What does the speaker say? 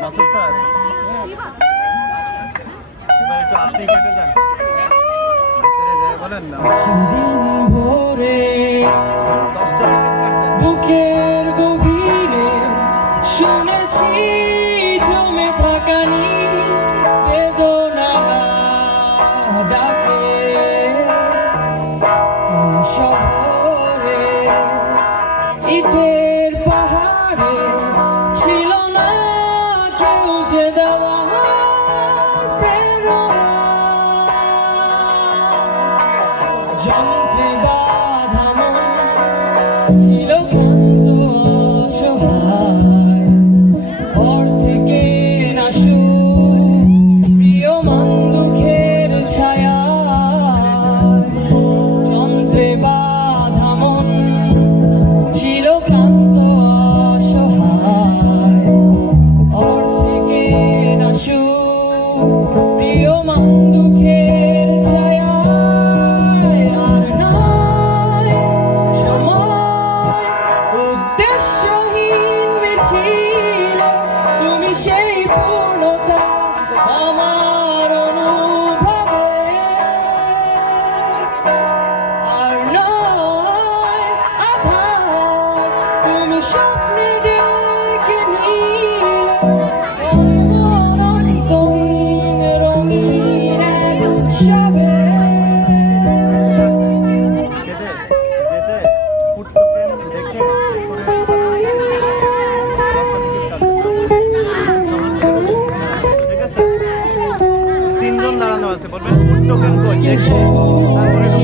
Masud sir. এবার একটু আপনি কেটে যান। ভিতরে যাই বলেন না। সেদিন ভোরে বুকের গভীরে শুনেছি জমে থাকা এই শহরে সেই পূর্ণতা আমার অনুভবে। আর নয় আধার তুমি স্বপ্নে ডেকে টোকেন কই দেখে তারপরে ঢোকাবেন।